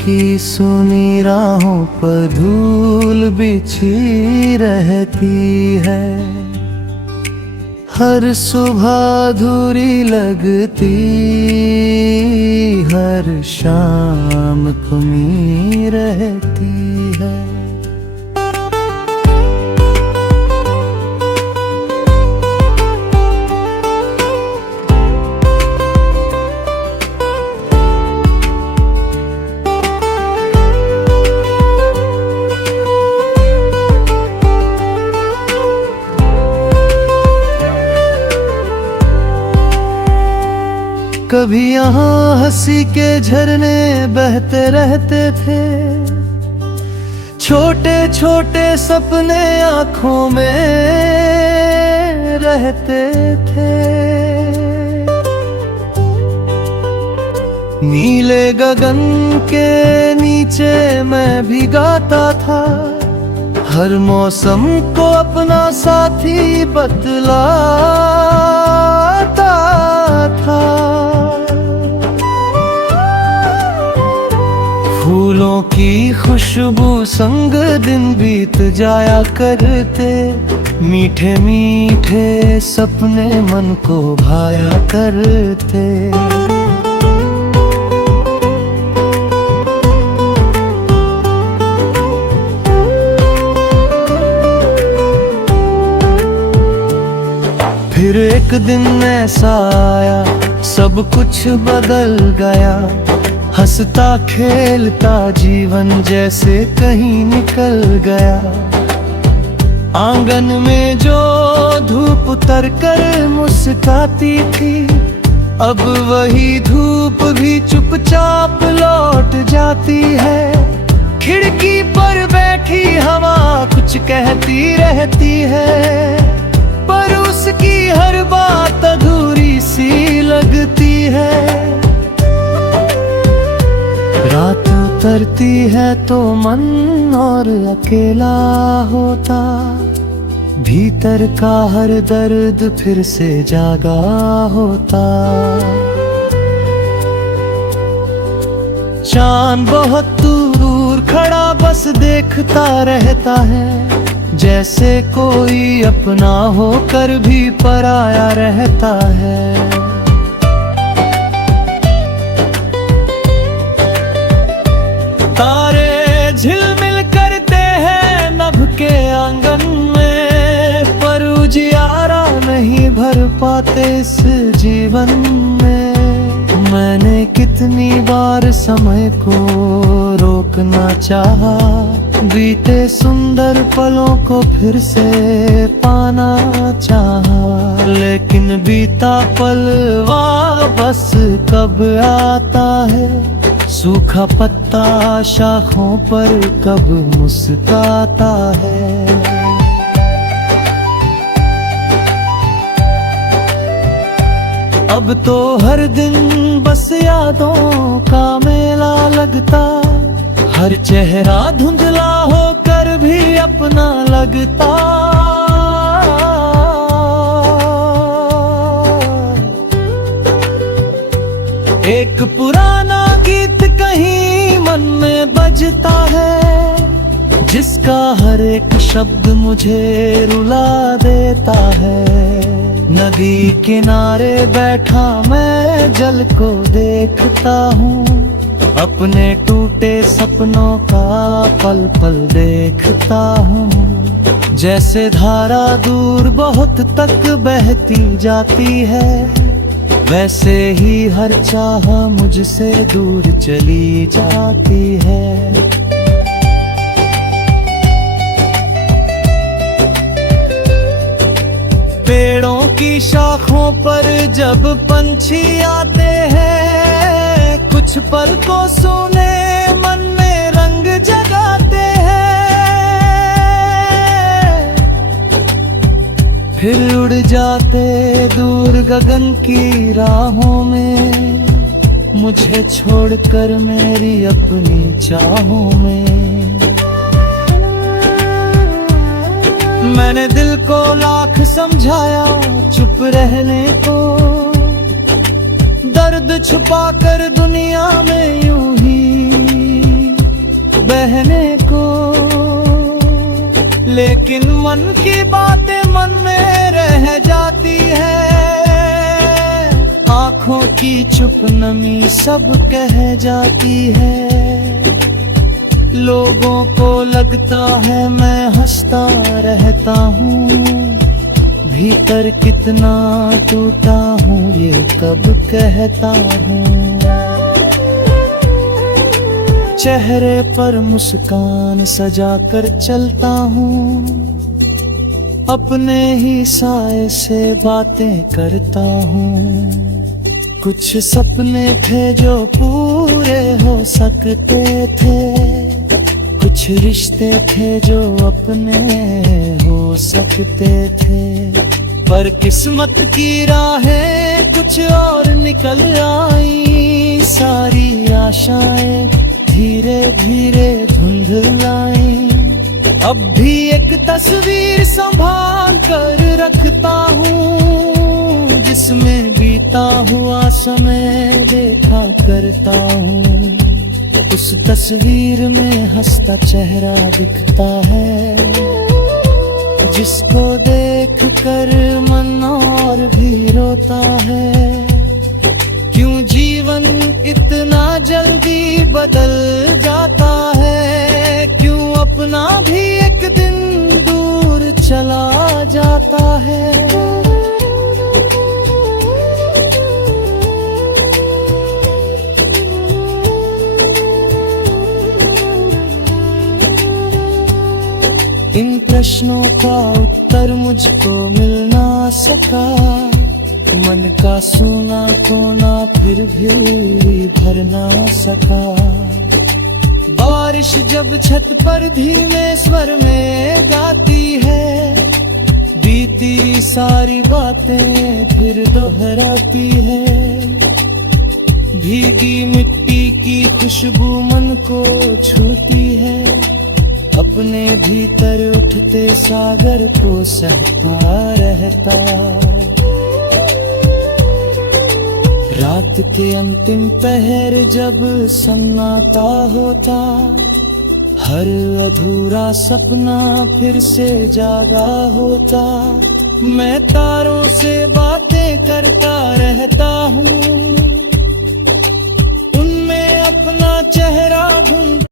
की सुनी राहों पर धूल बिछी रहती है। हर सुबह अधूरी लगती, हर शाम कमी रहती है। कभी यहाँ हंसी के झरने बहते रहते थे, छोटे छोटे सपने आँखों में रहते थे। नीले गगन के नीचे मैं भी गाता था, हर मौसम को अपना साथी बतलाता था। फूलों की खुशबू संग दिन बीत जाया करते, मीठे मीठे सपने मन को भाया करते। फिर एक दिन ऐसा आया, सब कुछ बदल गया। हंसता खेलता जीवन जैसे कहीं निकल गया। आंगन में जो धूप उतर कर मुस्काती थी, अब वही धूप भी चुपचाप लौट जाती है। खिड़की पर बैठी हवा कुछ कहती रहती है, पर उसकी हर बात अधूरी सी लगती है। रात उतरती है तो मन और अकेला होता, भीतर का हर दर्द फिर से जागा होता। चांद बहुत दूर खड़ा बस देखता रहता है, जैसे कोई अपना होकर भी पराया रहता है। तारे झिलमिल करते हैं नभ के आंगन में, पर उजियारा नहीं भर पाते इस जीवन में। मैंने कितनी बार समय को रोकना चाहा, बीते सुंदर पलों को फिर से पाना चाहा, लेकिन बीता पल वापस कब आता है। सूखा पत्ता शाखों पर कब मुस्कुराता है। अब तो हर दिन बस यादों का मेला लगता, हर चेहरा धुंधला होकर भी अपना लगता। एक पुराना गीत कहीं मन में बजता है, जिसका हर एक शब्द मुझे रुला देता है। नदी किनारे बैठा मैं जल को देखता हूँ, अपने टूटे सपनों का पल पल देखता हूँ। जैसे धारा दूर बहुत तक बहती जाती है, वैसे ही हर चाह मुझसे दूर चली जाती है। पेड़ों की शाखों पर जब पंछी आते हैं, कुछ पल को सुने मन में रंग जगाते हैं, फिर उड़ जाते दूर गगन की राहों में, मुझे छोड़कर मेरी अपनी चाहों में। मैंने दिल को लाख समझाया चुप रहने को, दर्द छुपा कर दुनिया में यूं ही कहने को, लेकिन मन की बातें मन में रह जाती है। आंखों की चुप नमी सब कह जाती है। लोगों को लगता है मैं हंसता रहता हूँ, भीतर कितना टूटा हूँ ये कब कहता हूँ। चेहरे पर मुस्कान सजा कर चलता हूँ, अपने ही साए से बातें करता हूँ। कुछ सपने थे जो पूरे हो सकते थे, कुछ रिश्ते थे जो अपने हो सकते थे। पर किस्मत की राहें कुछ और निकल आई, सारी आशाएं धीरे धीरे धुंधलाई। अब भी एक तस्वीर संभाल कर रखता हूँ, जिसमें बीता हुआ समय देखा करता हूँ। उस तस्वीर में हंसता चेहरा दिखता है, जिसको देख कर मन और भी रोता है। क्यों जीवन इतना जल्दी बदल जाता है, क्यों अपना भी एक दिन दूर चला जाता है। इन प्रश्नों का उत्तर मुझको मिल ना सका, मन का सोना कोना फिर भी भर ना सका। बारिश जब छत पर धीमे स्वर में गाती है, बीती सारी बातें फिर दोहराती है। भीगी मिट्टी की खुशबू मन को छूती है, अपने भीतर उठते सागर को सहता रहता। रात के अंतिम पहर जब सन्नाटा होता, हर अधूरा सपना फिर से जागा होता। मैं तारों से बातें करता रहता हूँ, उनमें अपना चेहरा ढूंढ